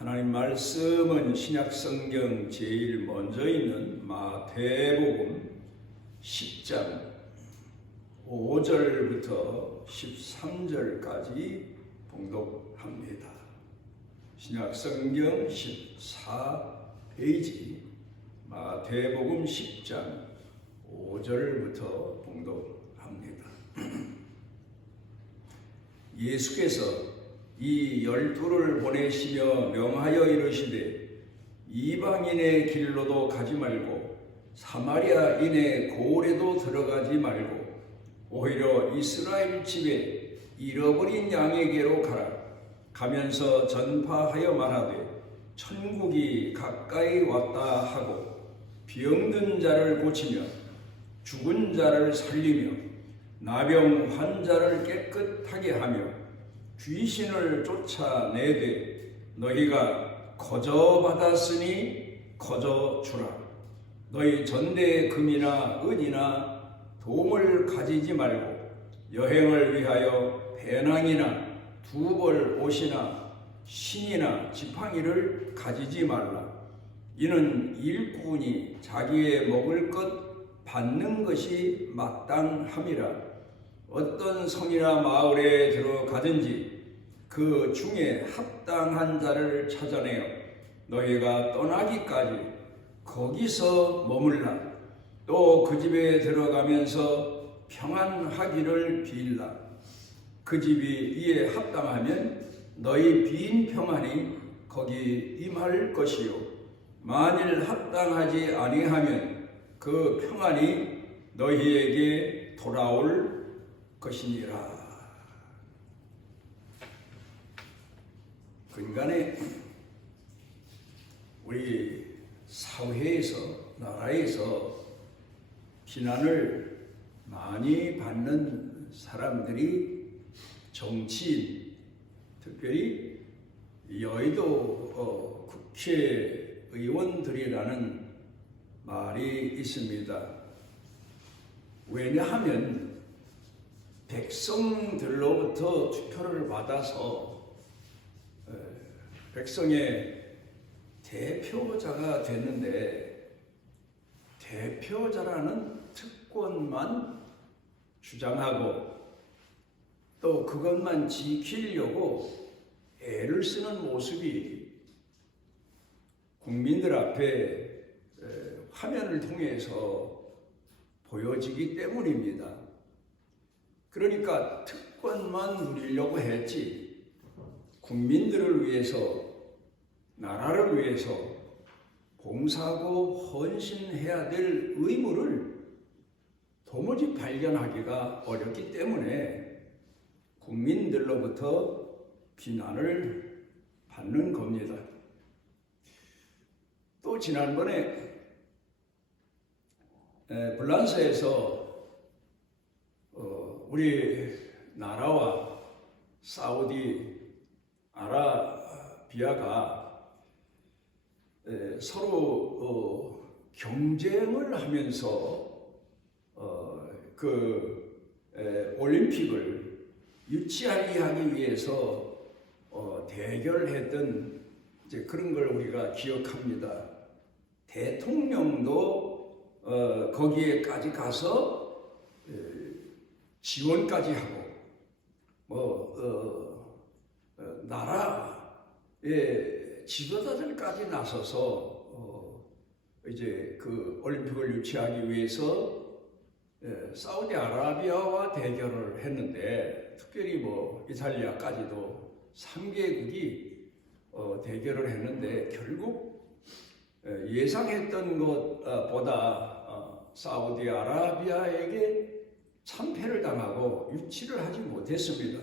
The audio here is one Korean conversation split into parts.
하나님 말씀은 신약성경 제일 먼저 있는 마태복음 10장 5절부터 13절까지 봉독합니다. 신약성경 14페이지 마태복음 10장 5절부터 봉독합니다. 예수께서 이 12를 보내시며 명하여 이르시되 이방인의 길로도 가지 말고 사마리아인의 고을에도 들어가지 말고 오히려 이스라엘 집에 잃어버린 양에게로 가라. 가면서 전파하여 말하되 천국이 가까이 왔다 하고 병든 자를 고치며 죽은 자를 살리며 나병 환자를 깨끗하게 하며 귀신을 쫓아내되 너희가 거저 받았으니 거저 주라. 너희 전대의 금이나 은이나 동을 가지지 말고 여행을 위하여 배낭이나 두벌 옷이나 신이나 지팡이를 가지지 말라. 이는 일꾼이 자기의 먹을 것 받는 것이 마땅함이라. 어떤 성이나 마을에 들어가든지 그 중에 합당한 자를 찾아내어 너희가 떠나기까지 거기서 머물라. 또 그 집에 들어가면서 평안하기를 빌라. 그 집이 이에 합당하면 너희 빈 평안이 거기 임할 것이요 만일 합당하지 아니하면 그 평안이 너희에게 돌아올 것이니라. 근간에 우리 사회에서 나라에서 비난을 많이 받는 사람들이 정치인, 특별히 여의도 국회의원들이라는 말이 있습니다. 왜냐하면 백성들로부터 투표를 받아서 백성의 대표자가 됐는데 대표자라는 특권만 주장하고 또 그것만 지키려고 애를 쓰는 모습이 국민들 앞에 화면을 통해서 보여지기 때문입니다. 그러니까 특권만 누리려고 했지 국민들을 위해서 나라를 위해서 봉사하고 헌신해야 될 의무를 도무지 발견하기가 어렵기 때문에 국민들로부터 비난을 받는 겁니다. 또 지난번에 불란서에서 우리 나라와 사우디 아라비아가 서로 경쟁을 하면서 올림픽을 유치하게 하기 위해서 대결했던 이제 그런 걸 우리가 기억합니다. 대통령도 거기에까지 가서 지원까지 하고 나라의 지도자들까지 나서서 이제 그 올림픽을 유치하기 위해서 사우디아라비아와 대결을 했는데 특별히 이탈리아까지도 3개국이 대결을 했는데 결국 예상했던 것보다 사우디아라비아에게 참패를 당하고 유치를 하지 못했습니다.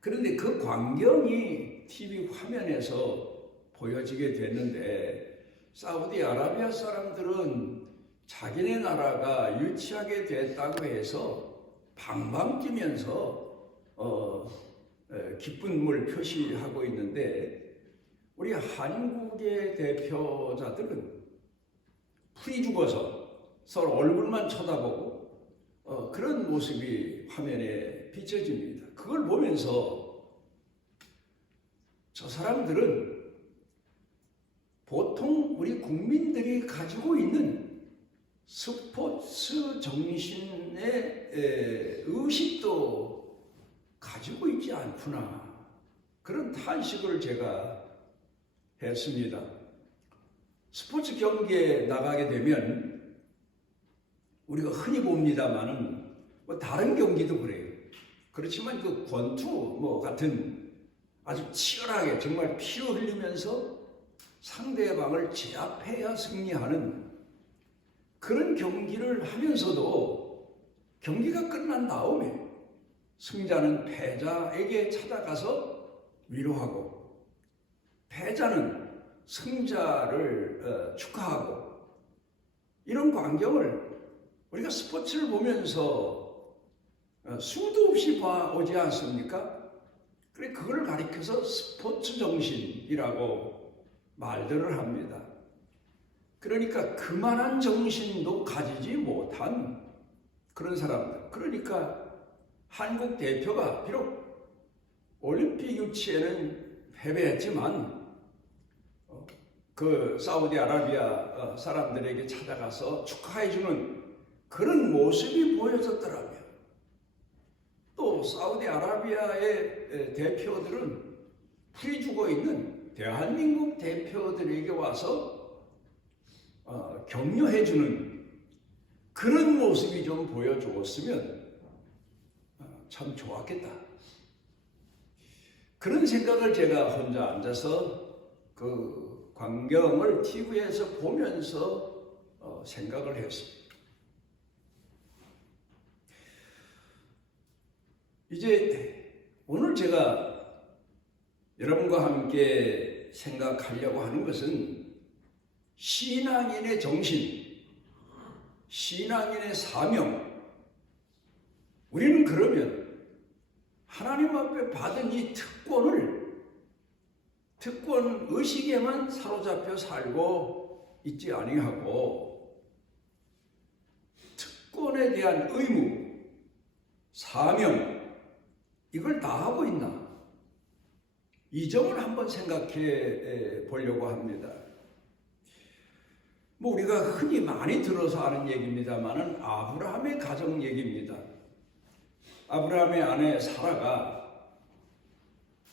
그런데 그 광경이 TV 화면에서 보여지게 됐는데 사우디아라비아 사람들은 자기네 나라가 유치하게 됐다고 해서 방방 뛰면서 기쁨을 표시하고 있는데 우리 한국의 대표자들은 풀이 죽어서 서로 얼굴만 쳐다보고 그런 모습이 화면에 비춰집니다. 그걸 보면서 저 사람들은 보통 우리 국민들이 가지고 있는 스포츠 정신의 의식도 가지고 있지 않구나. 그런 탄식을 제가 했습니다. 스포츠 경기에 나가게 되면 우리가 흔히 봅니다만은 뭐 다른 경기도 그래요. 그렇지만 그 권투 뭐 같은 아주 치열하게 정말 피를 흘리면서 상대방을 제압해야 승리하는 그런 경기를 하면서도 경기가 끝난 다음에 승자는 패자에게 찾아가서 위로하고 패자는 승자를 축하하고 이런 광경을 우리가 스포츠를 보면서 수도 없이 봐오지 않습니까? 그래 그걸 가리켜서 스포츠 정신이라고 말들을 합니다. 그러니까 그만한 정신도 가지지 못한 그런 사람들. 그러니까 한국 대표가 비록 올림픽 유치에는 패배했지만 그 사우디아라비아 사람들에게 찾아가서 축하해주는 그런 모습이 보여졌더라고요. 또 사우디아라비아의 대표들은 풀이 죽어 있는 대한민국 대표들에게 와서 격려해주는 그런 모습이 좀 보여주었으면 참 좋았겠다. 그런 생각을 제가 혼자 앉아서 그 광경을 TV에서 보면서 생각을 했습니다. 이제 오늘 제가 여러분과 함께 생각하려고 하는 것은 신앙인의 정신, 신앙인의 사명. 우리는 그러면 하나님 앞에 받은 이 특권 의식에만 사로잡혀 살고 있지 아니하고 특권에 대한 의무, 사명 이걸 다 하고 있나? 이 점을 한번 생각해 보려고 합니다. 뭐 우리가 흔히 많이 들어서 아는 얘기입니다만은 아브라함의 가정 얘기입니다. 아브라함의 아내 사라가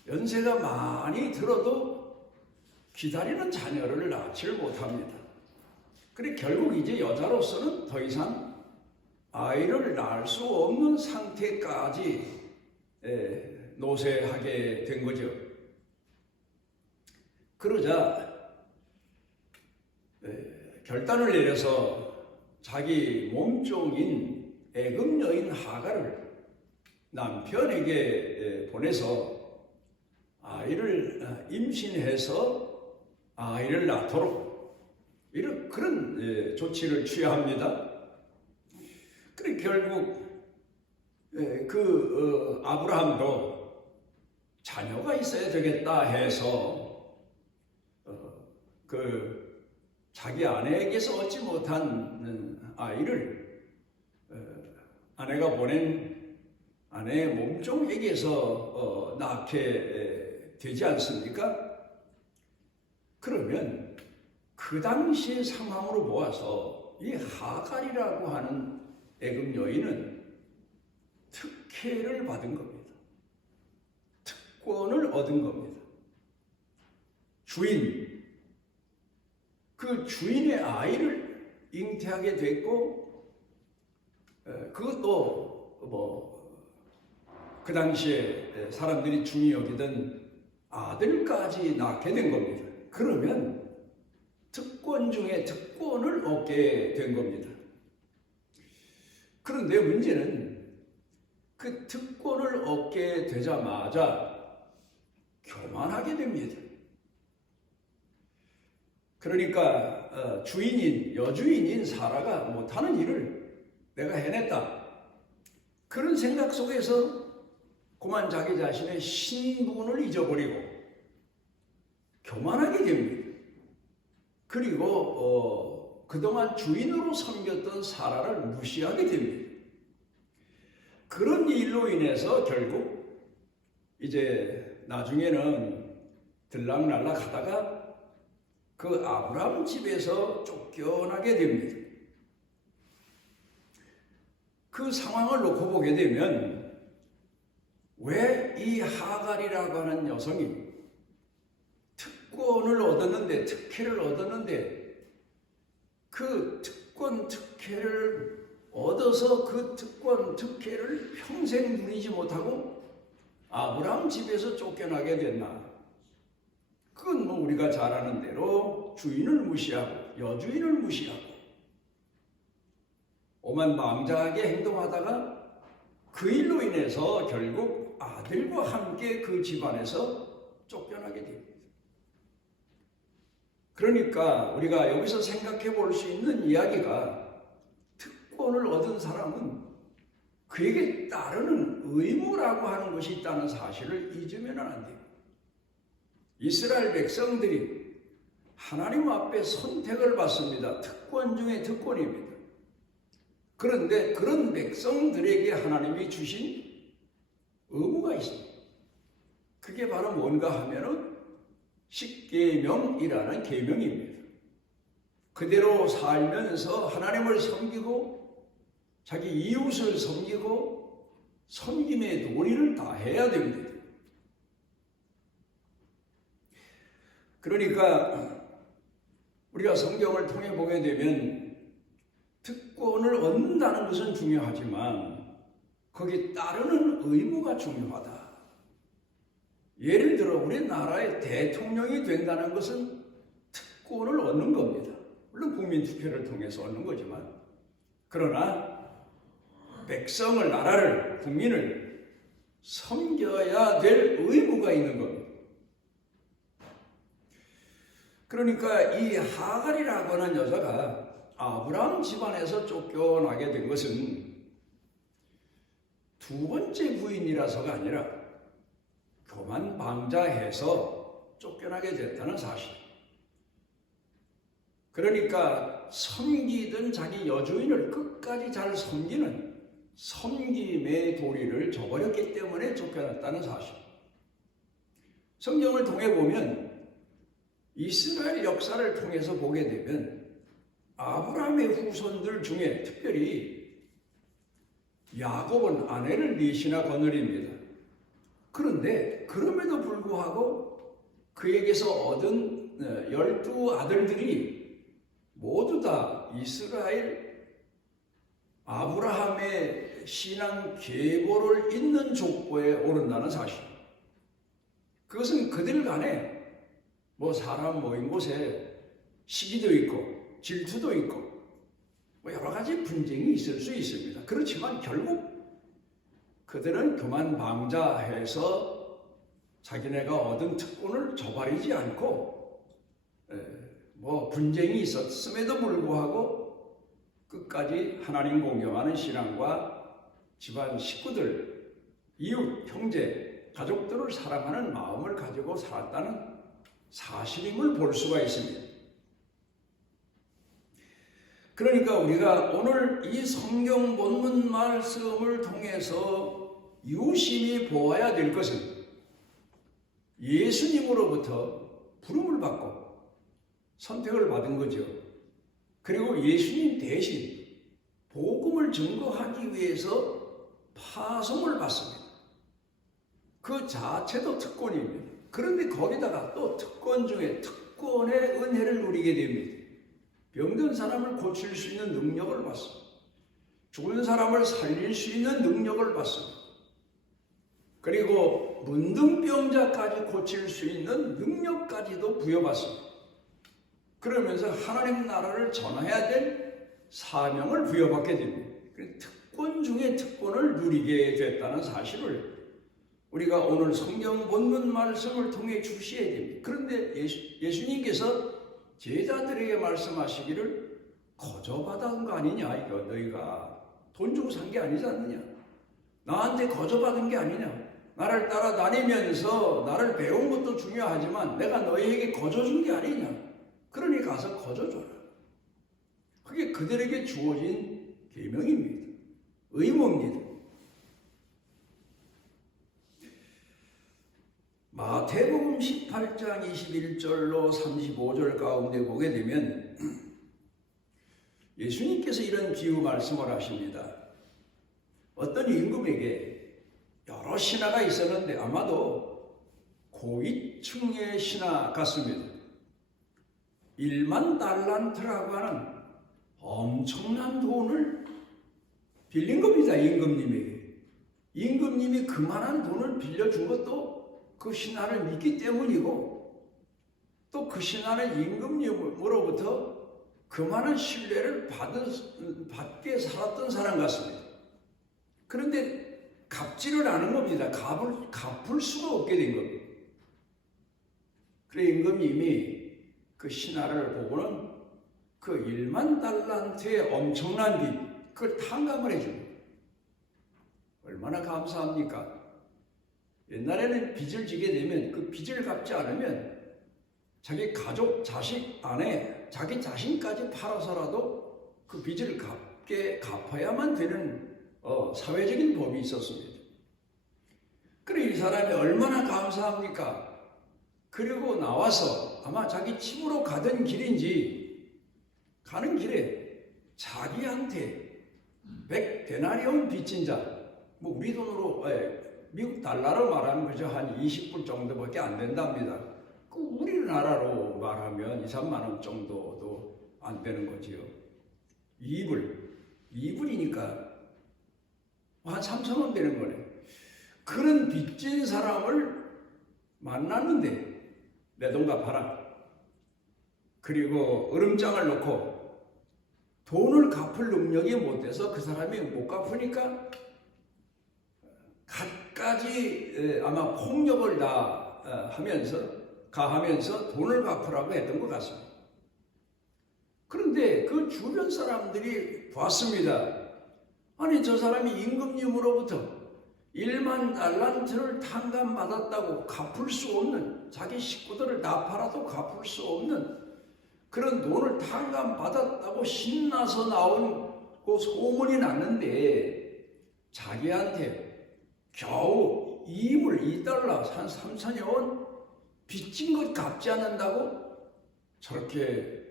연세가 많이 들어도 기다리는 자녀를 낳지를 못합니다. 그래 결국 이제 여자로서는 더 이상 아이를 낳을 수 없는 상태까지 노쇠하게 된 거죠. 그러자 결단을 내려서 자기 몸종인 애굽 여인 하갈을 남편에게 보내서 아이를 임신해서 아이를 낳도록 이런 그런 조치를 취합니다. 그래 결국 아브라함도 자녀가 있어야 되겠다 해서 자기 아내에게서 얻지 못한 아이를 아내가 보낸 아내의 몸종에게서 낳게 되지 않습니까? 그러면 그 당시의 상황으로 보아서 이 하갈이라고 하는 애굽 여인은 특혜를 받은 겁니다. 특권을 얻은 겁니다. 그 주인의 아이를 잉태하게 됐고, 그것도 그 당시에 사람들이 중히 여기던 아들까지 낳게 된 겁니다. 그러면 특권 중에 특권을 얻게 된 겁니다. 그런데 문제는 그 특권을 얻게 되자마자 교만하게 됩니다. 그러니까 여주인인 사라가 못하는 일을 내가 해냈다. 그런 생각 속에서 그만 자기 자신의 신분을 잊어버리고 교만하게 됩니다. 그리고 그동안 주인으로 섬겼던 사라를 무시하게 됩니다. 그런 일로 인해서 결국 이제 나중에는 들락날락 하다가 그 아브라함 집에서 쫓겨나게 됩니다. 그 상황을 놓고 보게 되면 왜 이 하갈이라고 하는 여성이 특권을 얻었는데, 특혜를 얻었는데, 그 특권, 특혜를 얻어서 그 특권, 특혜를 평생 누리지 못하고 아브라함 집에서 쫓겨나게 됐나? 그건 뭐 우리가 잘 아는 대로 주인을 무시하고 여주인을 무시하고 오만방자하게 행동하다가 그 일로 인해서 결국 아들과 함께 그 집안에서 쫓겨나게 됩니다. 그러니까 우리가 여기서 생각해 볼 수 있는 이야기가 특권을 얻은 사람은 그에게 따르는 의무라고 하는 것이 있다는 사실을 잊으면 안 돼요. 이스라엘 백성들이 하나님 앞에 선택을 받습니다. 특권 중에 특권입니다. 그런데 그런 백성들에게 하나님이 주신 의무가 있습니다. 그게 바로 뭔가 하면은 십계명이라는 계명입니다. 그대로 살면서 하나님을 섬기고 자기 이웃을 섬기고 섬김의 도리를 다해야 됩니다. 그러니까 우리가 성경을 통해 보게 되면 특권을 얻는다는 것은 중요하지만 거기에 따르는 의무가 중요하다. 예를 들어 우리나라의 대통령이 된다는 것은 특권을 얻는 겁니다. 물론 국민투표를 통해서 얻는 거지만, 그러나 백성을, 나라를, 국민을 섬겨야 될 의무가 있는 겁니다. 그러니까 이 하갈이라고 하는 여자가 아브라함 집안에서 쫓겨나게 된 것은 두 번째 부인이라서가 아니라 교만방자해서 쫓겨나게 됐다는 사실. 그러니까 섬기던 자기 여주인을 끝까지 잘 섬기는 섬김의 도리를 저버렸기 때문에 쫓겨났다는 사실. 성경을 통해 보면 이스라엘 역사를 통해서 보게 되면 아브라함의 후손들 중에 특별히 야곱은 아내를 넷이나 거느립니다. 그런데 그럼에도 불구하고 그에게서 얻은 12 아들들이 모두 다 이스라엘 아브라함의 신앙 계보를 잇는 족보에 오른다는 사실. 그것은 그들 간에 뭐 사람 모인 곳에 시기도 있고 질투도 있고 뭐 여러 가지 분쟁이 있을 수 있습니다. 그렇지만 결국 그들은 교만방자해서 자기네가 얻은 특권을 저버리지 않고 뭐 분쟁이 있었음에도 불구하고 끝까지 하나님 공경하는 신앙과 집안 식구들, 이웃, 형제, 가족들을 사랑하는 마음을 가지고 살았다는 사실임을 볼 수가 있습니다. 그러니까 우리가 오늘 이 성경 본문 말씀을 통해서 유심히 보아야 될 것은 예수님으로부터 부름을 받고 선택을 받은 거죠. 그리고 예수님 대신 복음을 증거하기 위해서 파송을 받습니다. 그 자체도 특권입니다. 그런데 거기다가 또 특권 중에 특권의 은혜를 누리게 됩니다. 병든 사람을 고칠 수 있는 능력을 받습니다. 죽은 사람을 살릴 수 있는 능력을 받습니다. 그리고 문둥병자까지 고칠 수 있는 능력까지도 부여받습니다. 그러면서 하나님 나라를 전해야 될 사명을 부여받게 됩니다. 특권 중에 특권을 누리게 됐다는 사실을 우리가 오늘 성경 본문 말씀을 통해 주시해야 됩니다. 그런데 예수님께서 제자들에게 말씀하시기를 거저받은 거 아니냐, 이거 너희가 돈 주고 산 게 아니지 않느냐, 나한테 거저받은 게 아니냐, 나를 따라다니면서 나를 배운 것도 중요하지만 내가 너희에게 거저준 게 아니냐, 그러니 가서 거저줘라. 그게 그들에게 주어진 계명입니다. 의무입니다. 마태복음 18장 21절로 35절 가운데 보게 되면 예수님께서 이런 비유 말씀을 하십니다. 어떤 임금에게 여러 신하가 있었는데 아마도 고위층의 신하 같습니다. 1만 달란트라고 하는 엄청난 돈을 빌린 겁니다. 임금님에게. 임금님이 그만한 돈을 빌려준 것도 그 신하를 믿기 때문이고, 또 그 신하는 임금님으로부터 그만한 신뢰를 받게 살았던 사람 같습니다. 그런데 갚지를 않은 겁니다. 갚을 수가 없게 된 겁니다. 그래 임금님이 그 신하를 보고는 그 1만 달란트의 엄청난 빚, 그걸 탕감을 해줍니다. 얼마나 감사합니까? 옛날에는 빚을 지게 되면 그 빚을 갚지 않으면 자기 가족, 자식, 아내, 자기 자신까지 팔아서라도 그 빚을 갚아야만 되는 사회적인 법이 있었습니다. 그래 이 사람이 얼마나 감사합니까? 그리고 나와서 아마 자기 집으로 가던 길인지 가는 길에 자기한테 100데나리온 빚진 자, 뭐 우리 돈으로 미국 달러로 말하면 그저 한 20불 정도밖에 안 된답니다. 그 우리나라로 말하면 2, 3만 원 정도도 안 되는 거지요. 2불이니까 한 3천 원 되는 거네. 그런 빚진 사람을 만났는데 내 돈 갚아라. 그리고 으름장을 놓고 돈을 갚을 능력이 못 돼서 그 사람이 못 갚으니까 갖가지 아마 폭력을 가하면서 돈을 갚으라고 했던 것 같습니다. 그런데 그 주변 사람들이 봤습니다. 아니 저 사람이 임금님으로부터 1만 달란트를 탕감받았다고 갚을 수 없는, 자기 식구들을 다 팔아도 갚을 수 없는 그런 돈을 탕감받았다고 신나서 나온 그 소문이 났는데 자기한테 겨우 2달러 한 3천여 원 빚진 것 갚지 않는다고 저렇게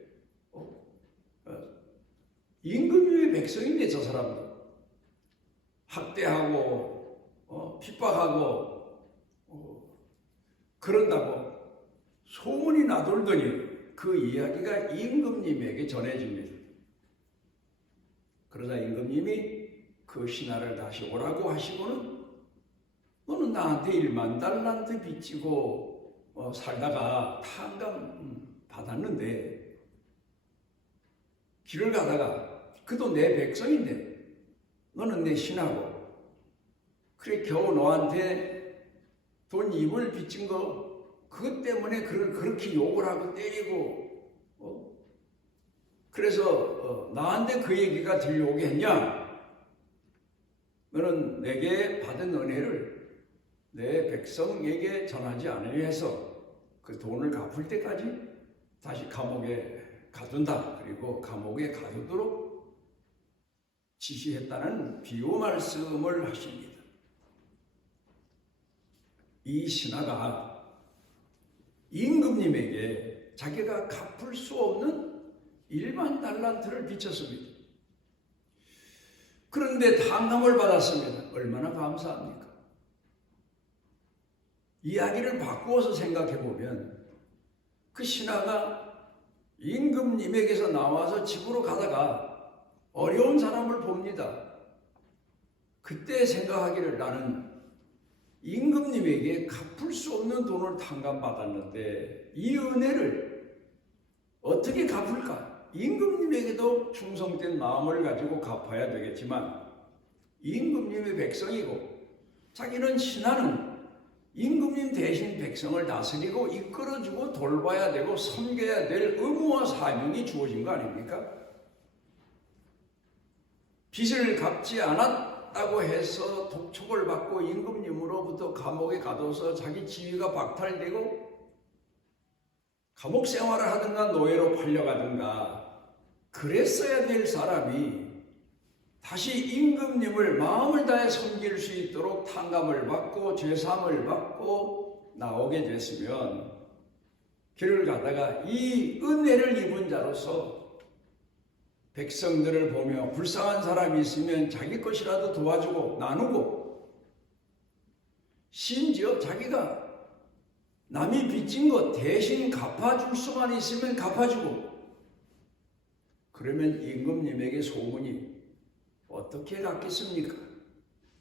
임금님의 백성인데 저 사람도 학대하고 핍박하고 그런다고 소문이 나돌더니 그 이야기가 임금님에게 전해집니다. 그러자 임금님이 그 신하를 다시 오라고 하시고는 너는 나한테 1만 달란트 빚지고 살다가 탕감 받았는데 길을 가다가 그도 내 백성인데 너는 내 신하고 그래 겨우 너한테 돈 2불 빚진 거 그것 때문에 그를 그렇게 욕을 하고 때리고 그래서 나한테 그 얘기가 들려오게 했냐? 너는 내게 받은 은혜를 내 백성에게 전하지 않으려 해서 그 돈을 갚을 때까지 다시 감옥에 가둔다. 그리고 감옥에 가두도록 지시했다는 비유 말씀을 하십니다. 이 신하가 임금님에게 자기가 갚을 수 없는 1만 달란트를 빚졌습니다. 그런데 탕감을 받았습니다. 얼마나 감사합니까? 이야기를 바꾸어서 생각해 보면 그 신하가 임금님에게서 나와서 집으로 가다가 어려운 사람을 봅니다. 그때 생각하기를 나는 임금님에게 갚을 수 없는 돈을 탕감받았는데 이 은혜를 어떻게 갚을까? 임금님에게도 충성된 마음을 가지고 갚아야 되겠지만 임금님의 백성이고 자기는 신하는 임금님 대신 백성을 다스리고 이끌어주고 돌봐야 되고 섬겨야 될 의무와 사명이 주어진 거 아닙니까? 빚을 갚지 않았다고 해서 독촉을 받고 임금님으로부터 감옥에 가둬서 자기 지위가 박탈되고 감옥 생활을 하든가 노예로 팔려가든가 그랬어야 될 사람이 다시 임금님을 마음을 다해 섬길 수 있도록 탕감을 받고 죄사함을 받고 나오게 됐으면 길을 가다가 이 은혜를 입은 자로서 백성들을 보며 불쌍한 사람이 있으면 자기 것이라도 도와주고 나누고, 심지어 자기가 남이 빚진 것 대신 갚아줄 수만 있으면 갚아주고, 그러면 임금님에게 소문이 어떻게 갔겠습니까?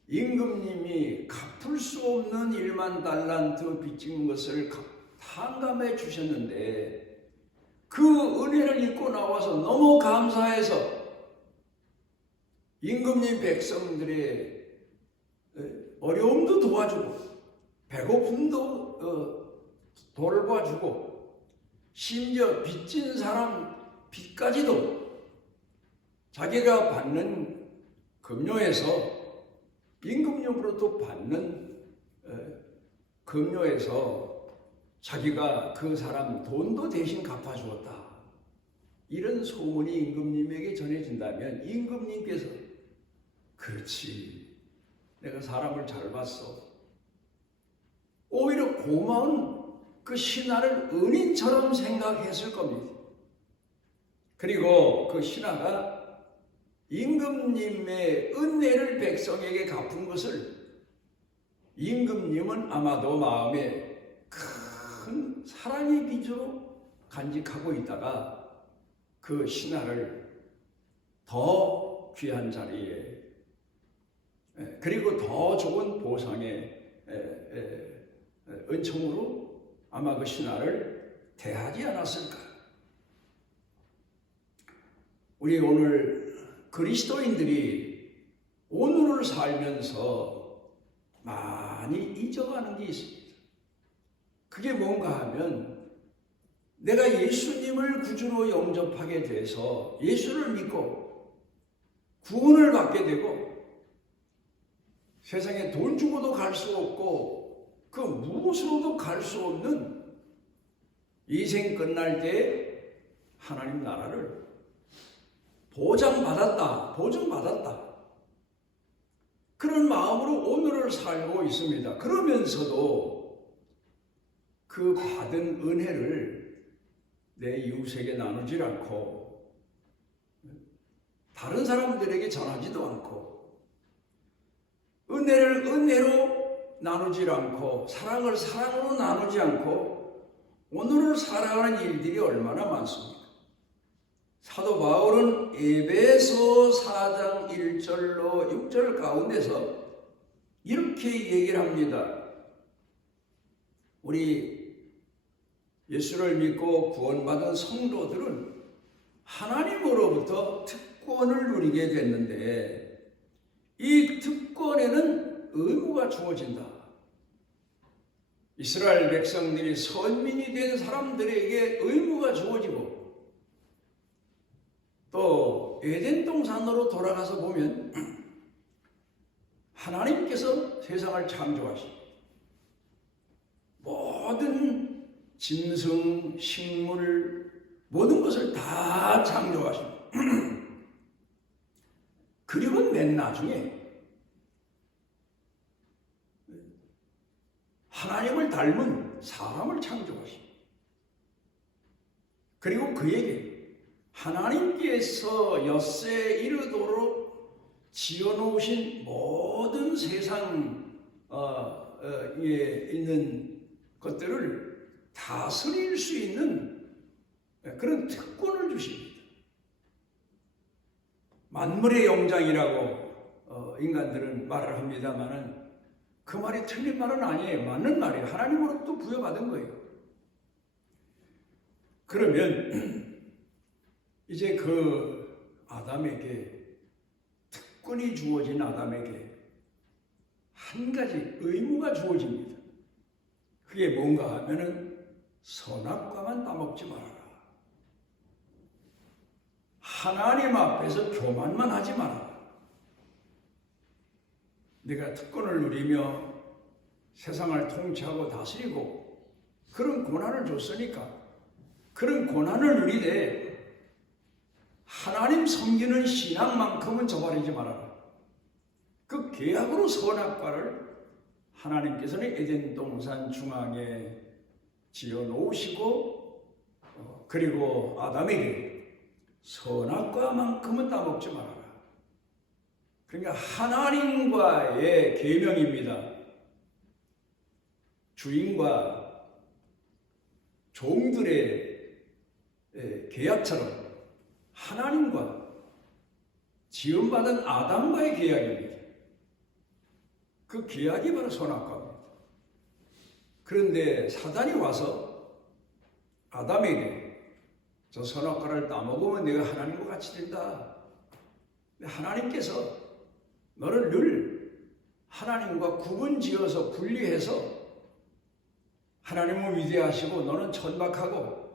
임금님이 갚을 수 없는 1만 달란트 빚진 것을 탕감해 주셨는데, 그 은혜를 입고 나와서 너무 감사해서 임금님 백성들의 어려움도 도와주고 배고픔도 돌봐주고, 심지어 빚진 사람 빚까지도 자기가 받는 급료에서, 임금님으로부터 받는 급료에서 자기가 그 사람 돈도 대신 갚아주었다. 이런 소문이 임금님에게 전해진다면 임금님께서 그렇지, 내가 사람을 잘 봤어, 오히려 고마운 그 신하를 은인처럼 생각했을 겁니다. 그리고 그 신하가 임금님의 은혜를 백성에게 갚은 것을 임금님은 아마도 마음에 큰 사랑의 빚으로 간직하고 있다가 그 신하를 더 귀한 자리에, 그리고 더 좋은 보상의 은총으로 아마 그 신하를 대하지 않았을까. 우리 오늘 그리스도인들이 오늘을 살면서 많이 잊어가는 게 있습니다. 그게 뭔가 하면, 내가 예수님을 구주로 영접하게 돼서 예수를 믿고 구원을 받게 되고, 세상에 돈 주고도 갈 수 없고 그 무엇으로도 갈 수 없는 이생 끝날 때 하나님 나라를 보장받았다. 그런 마음으로 오늘을 살고 있습니다. 그러면서도 그 받은 은혜를 내 이웃에게 나누질 않고, 다른 사람들에게 전하지도 않고, 은혜를 은혜로 나누질 않고, 사랑을 사랑으로 나누지 않고 오늘을 살아가는 일들이 얼마나 많습니까? 사도 바울은 에베소 4장 1절로 6절 가운데서 이렇게 얘기를 합니다. 우리 예수를 믿고 구원받은 성도들은 하나님으로부터 특권을 누리게 됐는데, 이 특권에는 의무가 주어진다. 이스라엘 백성들이 선민이 된 사람들에게 의무가 주어지고, 또 에덴 동산으로 돌아가서 보면 하나님께서 세상을 창조하시고 모든 짐승, 식물, 모든 것을 다 창조하시고 그리고 맨 나중에 하나님을 닮은 사람을 창조하시고, 그리고 그에게 하나님께서 엿새 이르도록 지어놓으신 모든 세상에 있는 것들을 다스릴 수 있는 그런 특권을 주십니다. 만물의 영장이라고 인간들은 말을 합니다만은 그 말이 틀린 말은 아니에요. 맞는 말이에요. 하나님으로부터 부여받은 거예요. 그러면 이제 그 아담에게, 특권이 주어진 아담에게 한 가지 의무가 주어집니다. 그게 뭔가 하면은 선악과만 따먹지 말아라. 하나님 앞에서 교만만 하지 말아라. 내가 특권을 누리며 세상을 통치하고 다스리고 그런 고난을 줬으니까 그런 고난을 누리되 하나님 섬기는 신앙만큼은 저버리지 말아라. 그 계약으로 선악과를 하나님께서는 에덴 동산 중앙에 지어 놓으시고 그리고 아담에게 선악과만큼은 따먹지 말아라. 그러니까 하나님과의 계명입니다. 주인과 종들의 계약처럼 하나님과 지음받은 아담과의 계약입니다. 그 계약이 바로 선악과입니다. 그런데 사단이 와서 아담에게 저 선악과를 따먹으면 내가 하나님과 같이 된다. 하나님께서 너를 늘 하나님과 구분지어서 분리해서 하나님은 위대하시고 너는 천박하고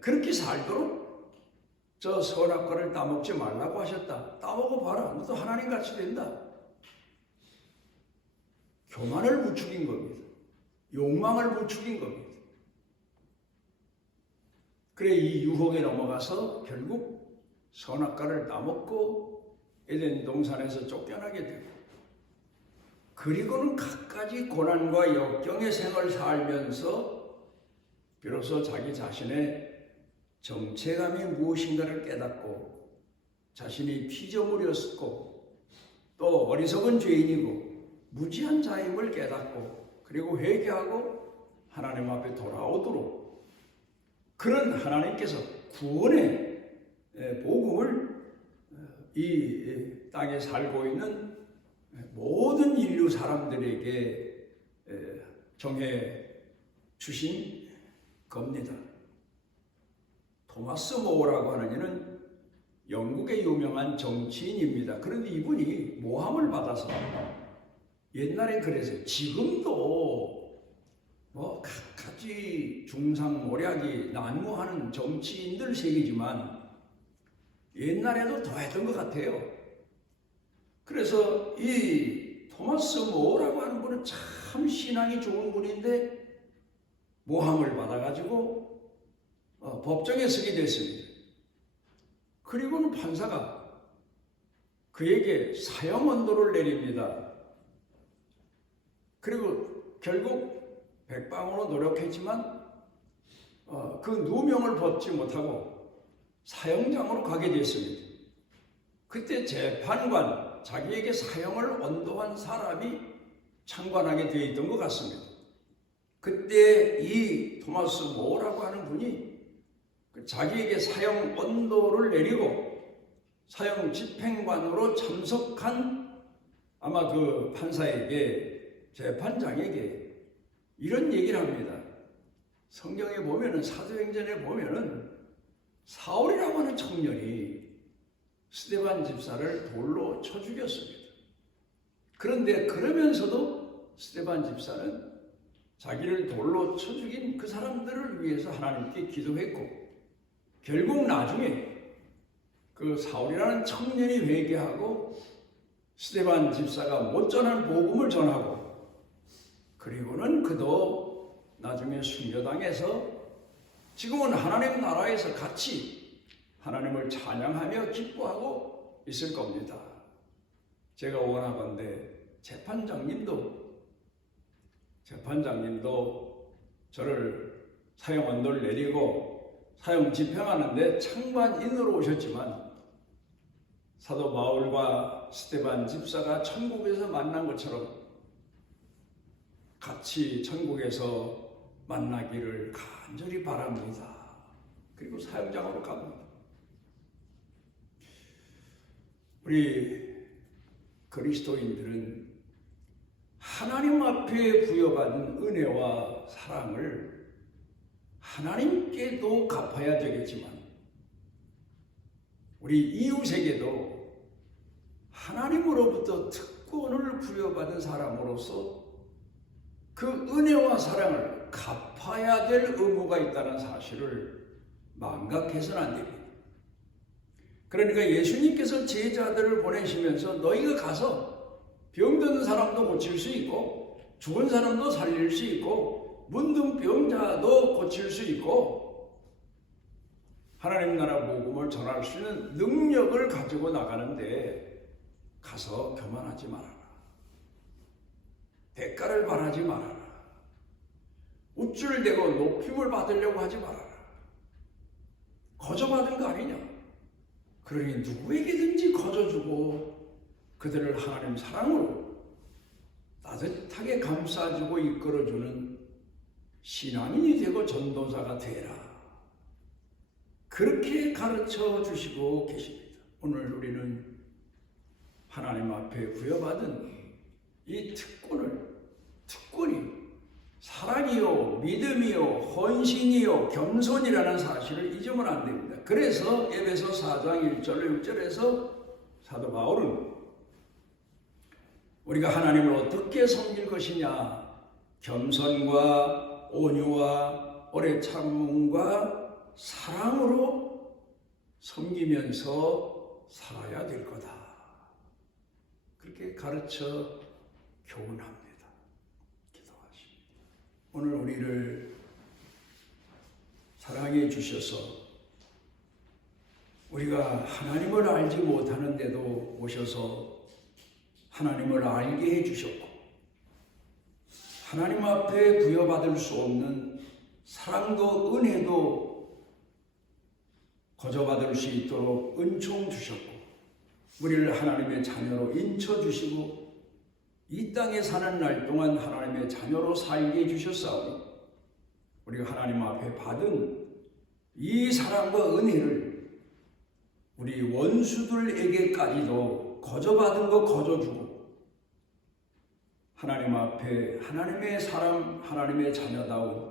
그렇게 살도록 저 선악과를 따먹지 말라고 하셨다. 따먹어봐라. 너도 하나님같이 된다. 교만을 부추긴 겁니다. 욕망을 부추긴 겁니다. 그래 이 유혹에 넘어가서 결국 선악과를 따먹고 에덴 동산에서 쫓겨나게 되고 그리고는 갖가지 고난과 역경의 생을 살면서 비로소 자기 자신의 정체감이 무엇인가를 깨닫고 자신이 피조물이었고 또 어리석은 죄인이고 무지한 자임을 깨닫고 그리고 회개하고 하나님 앞에 돌아오도록 그런 하나님께서 구원의 복음을 이 땅에 살고 있는 모든 인류 사람들에게 정해 주신 겁니다. 토마스 모어라고 하는 이는 영국의 유명한 정치인입니다. 그런데 이분이 모함을 받아서 옛날에 그래서 지금도 뭐 갖가지 중상모략이 난무하는 정치인들 세계지만 옛날에도 더했던 것 같아요. 그래서 이 토마스 모어라고 하는 분은 참 신앙이 좋은 분인데 모함을 받아가지고 법정에 서게 됐습니다. 그리고는 판사가 그에게 사형 언도를 내립니다. 그리고 결국 백방으로 노력했지만 그 누명을 벗지 못하고 사형장으로 가게 됐습니다. 그때 재판관, 자기에게 사형을 언도한 사람이 참관하게 되어 있던 것 같습니다. 그때 이 토마스 모어라고 하는 분이 자기에게 사형 언도를 내리고 사형 집행관으로 참석한 아마 그 판사에게 재판장에게 이런 얘기를 합니다. 성경에 보면은 사도행전에 보면은 사울이라고 하는 청년이 스데반 집사를 돌로 쳐 죽였습니다. 그런데 그러면서도 스데반 집사는 자기를 돌로 쳐 죽인 그 사람들을 위해서 하나님께 기도했고 결국 나중에 그 사울이라는 청년이 회개하고 스데반 집사가 못 전한 복음을 전하고 그리고는 그도 나중에 순교당해서 지금은 하나님 나라에서 같이 하나님을 찬양하며 기뻐하고 있을 겁니다. 제가 원하건대 재판장님도 저를 사형 언도를 내리고 사형 집행하는데 참관인으로 오셨지만 사도 바울과 스데반 집사가 천국에서 만난 것처럼 같이 천국에서 만나기를 간절히 바랍니다. 그리고 사형장으로 갑니다. 우리 그리스도인들은 하나님 앞에 부여받은 은혜와 사랑을 하나님께도 갚아야 되겠지만 우리 이웃에게도 하나님으로부터 특권을 부여받은 사람으로서 그 은혜와 사랑을 갚아야 될 의무가 있다는 사실을 망각해서는 안 됩니다. 그러니까 예수님께서 제자들을 보내시면서 너희가 가서 병든 사람도 고칠 수 있고 죽은 사람도 살릴 수 있고 문둥병자도 고칠 수 있고 하나님 나라 복음을 전할 수 있는 능력을 가지고 나가는데 가서 교만하지 말아라. 대가를 바라지 말아라. 우쭐대고 높임을 받으려고 하지 말아라. 거저받은 거 아니냐? 그러니 누구에게든지 거저주고 그들을 하나님 사랑으로 따뜻하게 감싸주고 이끌어주는 신앙인이 되고 전도자가 되라. 그렇게 가르쳐 주시고 계십니다. 오늘 우리는 하나님 앞에 부여받은 이 특권이 사랑이요, 믿음이요, 헌신이요, 겸손이라는 사실을 잊으면 안 됩니다. 그래서 에베소 4장 1절 6절에서 사도 바울은 우리가 하나님을 어떻게 섬길 것이냐, 겸손과 온유와 오래 참음과 사랑으로 섬기면서 살아야 될 거다. 그렇게 가르쳐 교훈합니다. 기도하십니다. 오늘 우리를 사랑해 주셔서 우리가 하나님을 알지 못하는데도 오셔서 하나님을 알게 해주셨고 하나님 앞에 부여받을 수 없는 사랑도 은혜도 거저받을 수 있도록 은총 주셨고 우리를 하나님의 자녀로 인쳐주시고 이 땅에 사는 날 동안 하나님의 자녀로 살게 해주셨사오니 우리가 하나님 앞에 받은 이 사랑과 은혜를 우리 원수들에게까지도 거저받은 거 거저주고 하나님 앞에 하나님의 사람, 하나님의 자녀다운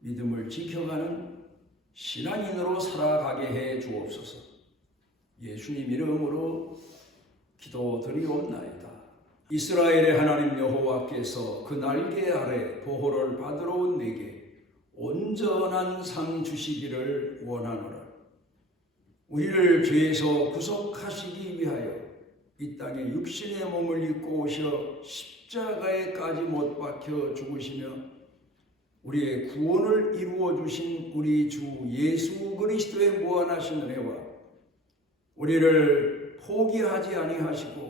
믿음을 지켜가는 신앙인으로 살아가게 해 주옵소서. 예수님 이름으로 기도드리옵나이다. 이스라엘의 하나님 여호와께서 그 날개 아래 보호를 받으러 온 내게 온전한 상 주시기를 원하노라. 우리를 죄에서 구속하시기 위하여 이 땅에 육신의 몸을 입고 오셔 십자가에까지 못 박혀 죽으시며 우리의 구원을 이루어 주신 우리 주 예수 그리스도의 무한하신 은혜와 우리를 포기하지 아니하시고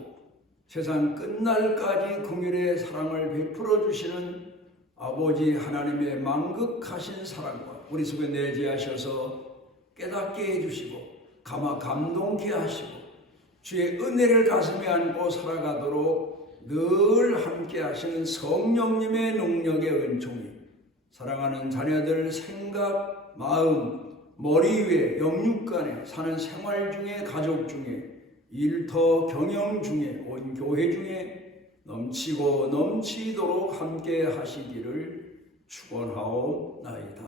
세상 끝날까지 긍휼의 사랑을 베풀어 주시는 아버지 하나님의 만극하신 사랑과 우리 속에 내재하셔서 깨닫게 해주시고 감동케 하시고 주의 은혜를 가슴에 안고 살아가도록 늘 함께 하시는 성령님의 능력의 은총이 사랑하는 자녀들 생각, 마음, 머리 위에 영육간에 사는 생활 중에 가족 중에 일터 경영 중에 온 교회 중에 넘치고 넘치도록 함께 하시기를 축원하옵나이다.